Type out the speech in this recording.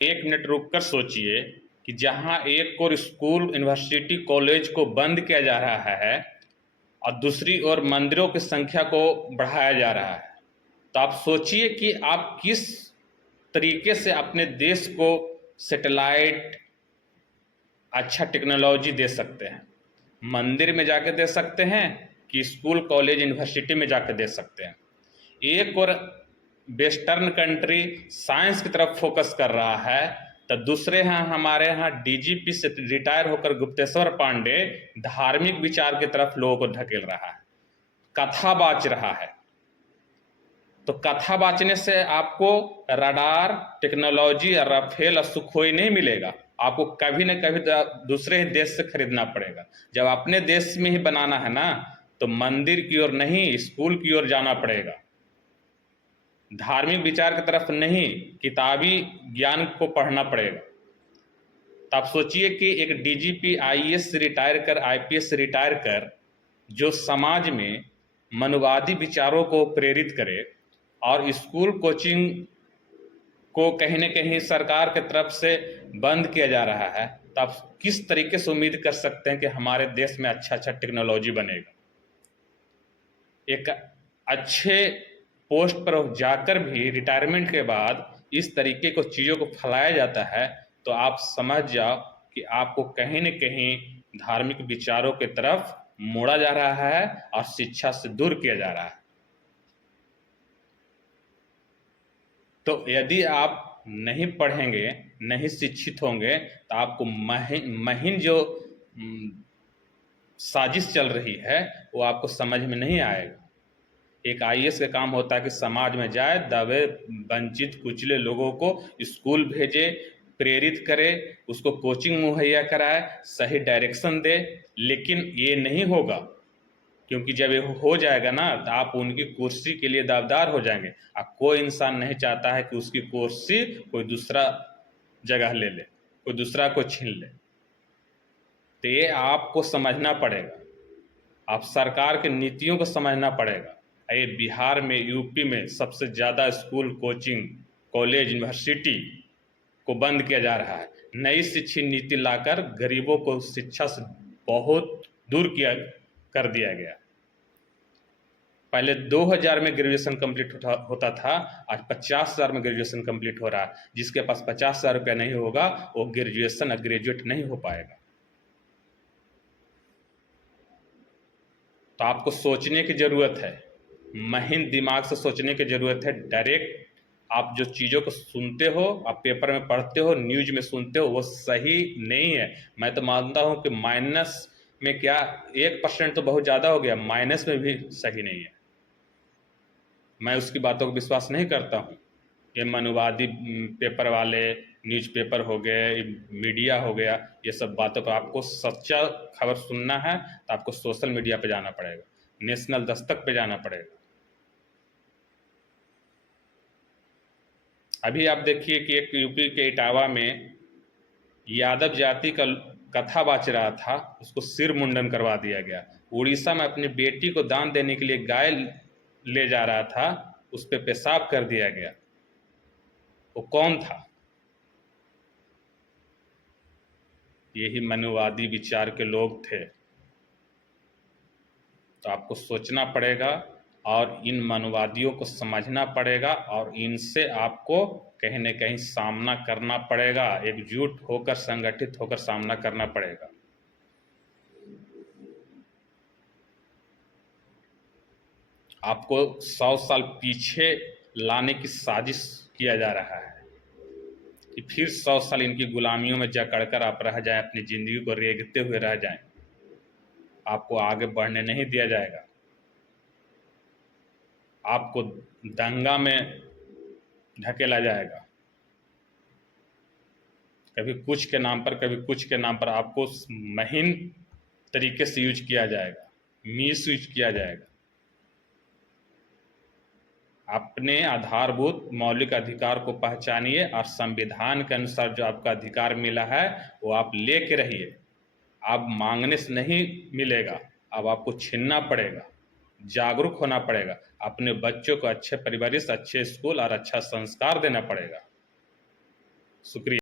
एक मिनट रुककर सोचिए कि जहां एक और स्कूल, यूनिवर्सिटी, कॉलेज को बंद किया जा रहा है और दूसरी ओर मंदिरों की संख्या को बढ़ाया जा रहा है, तो आप सोचिए कि आप किस तरीके से अपने देश को सैटेलाइट अच्छा टेक्नोलॉजी दे सकते हैं। मंदिर में जाके दे सकते हैं कि स्कूल, कॉलेज, यूनिवर्सिटी में जाकर दे सकते हैं। एक और वेस्टर्न कंट्री साइंस की तरफ फोकस कर रहा है, तो दूसरे यहाँ हमारे यहाँ डीजीपी से रिटायर होकर गुप्तेश्वर पांडे धार्मिक विचार की तरफ लोगों को ढकेल रहा है, कथा बाच रहा है। तो कथा बाचने से आपको रडार टेक्नोलॉजी, राफेल और सुखोई नहीं मिलेगा। आपको कभी न कभी दूसरे ही देश से खरीदना पड़ेगा। जब अपने देश में ही बनाना है ना, तो मंदिर की ओर नहीं, स्कूल की ओर जाना पड़ेगा। धार्मिक विचार की तरफ नहीं, किताबी ज्ञान को पढ़ना पड़ेगा। तो आप सोचिए कि एक डीजीपी आईएएस से रिटायर कर, आईपीएस से रिटायर कर, जो समाज में मनुवादी विचारों को प्रेरित करे और स्कूल कोचिंग को कहीं न कहीं सरकार की तरफ से बंद किया जा रहा है, तो आप किस तरीके से उम्मीद कर सकते हैं कि हमारे देश में अच्छा अच्छा टेक्नोलॉजी बनेगा। एक अच्छे पोस्ट पर जाकर भी रिटायरमेंट के बाद इस तरीके को चीज़ों को फैलाया जाता है, तो आप समझ जाओ कि आपको कहीं न कहीं धार्मिक विचारों की तरफ मोड़ा जा रहा है और शिक्षा से दूर किया जा रहा है। तो यदि आप नहीं पढ़ेंगे, नहीं शिक्षित होंगे, तो आपको महीन जो साजिश चल रही है वो आपको समझ में नहीं आएगा। एक आईएएस का काम होता है कि समाज में जाए, दबे, वंचित, कुचले लोगों को स्कूल भेजे, प्रेरित करे, उसको कोचिंग मुहैया कराए, सही डायरेक्शन दे। लेकिन ये नहीं होगा, क्योंकि जब ये हो जाएगा ना, तो आप उनकी कुर्सी के लिए दावेदार हो जाएंगे। अब कोई इंसान नहीं चाहता है कि उसकी कुर्सी कोई दूसरा जगह ले ले, कोई दूसरा को छीन ले। तो ये आपको समझना पड़ेगा, आप सरकार की नीतियों को समझना पड़ेगा। ये बिहार में, यूपी में सबसे ज़्यादा स्कूल, कोचिंग, कॉलेज, यूनिवर्सिटी को बंद किया जा रहा है। नई शिक्षा नीति लाकर गरीबों को शिक्षा से बहुत दूर किया कर दिया गया। पहले 2000 में ग्रेजुएशन कंप्लीट होता था, आज 50,000 में ग्रेजुएशन कंप्लीट हो रहा है। जिसके पास 50,000 रुपया नहीं होगा वो ग्रेजुएशन ग्रेजुएट नहीं हो पाएगा। तो आपको सोचने की ज़रूरत है, महीन दिमाग से सोचने की ज़रूरत है। डायरेक्ट आप जो चीज़ों को सुनते हो, आप पेपर में पढ़ते हो, न्यूज में सुनते हो, वो सही नहीं है। मैं तो मानता हूँ कि माइनस में क्या 1% तो बहुत ज़्यादा हो गया, माइनस में भी सही नहीं है। मैं उसकी बातों को विश्वास नहीं करता हूँ। ये मनुवादी पेपर वाले, न्यूज़पेपर हो गए, मीडिया हो गया, ये सब बातों पर आपको सच्चा खबर सुनना है तो आपको सोशल मीडिया पे जाना पड़ेगा, नेशनल दस्तक पे जाना पड़ेगा। अभी आप देखिए कि एक यूपी के इटावा में यादव जाति का कथा बाच रहा था, उसको सिर मुंडन करवा दिया गया। उड़ीसा में अपनी बेटी को दान देने के लिए गाय ले जा रहा था, उस पर पेशाब कर दिया गया। वो कौन था? यही मनुवादी विचार के लोग थे। तो आपको सोचना पड़ेगा और इन मनुवादियों को समझना पड़ेगा और इनसे आपको कहीं न कहीं सामना करना पड़ेगा, एकजुट होकर, संगठित होकर सामना करना पड़ेगा। आपको 100 साल पीछे लाने की साजिश किया जा रहा है कि फिर 100 साल इनकी गुलामियों में जकड़कर आप रह जाएं, अपनी ज़िंदगी को रेंगते हुए रह जाएं। आपको आगे बढ़ने नहीं दिया जाएगा। आपको दंगा में ढकेला जाएगा, कभी कुछ के नाम पर, कभी कुछ के नाम पर आपको महीन तरीके से यूज किया जाएगा, मिस यूज किया जाएगा। अपने आधारभूत मौलिक अधिकार को पहचानिए और संविधान के अनुसार जो आपका अधिकार मिला है वो आप लेके रहिए। आप मांगने से नहीं मिलेगा, अब आपको छीनना पड़ेगा, जागरूक होना पड़ेगा, अपने बच्चों को अच्छे परिवेश, अच्छे स्कूल और अच्छा संस्कार देना पड़ेगा। शुक्रिया।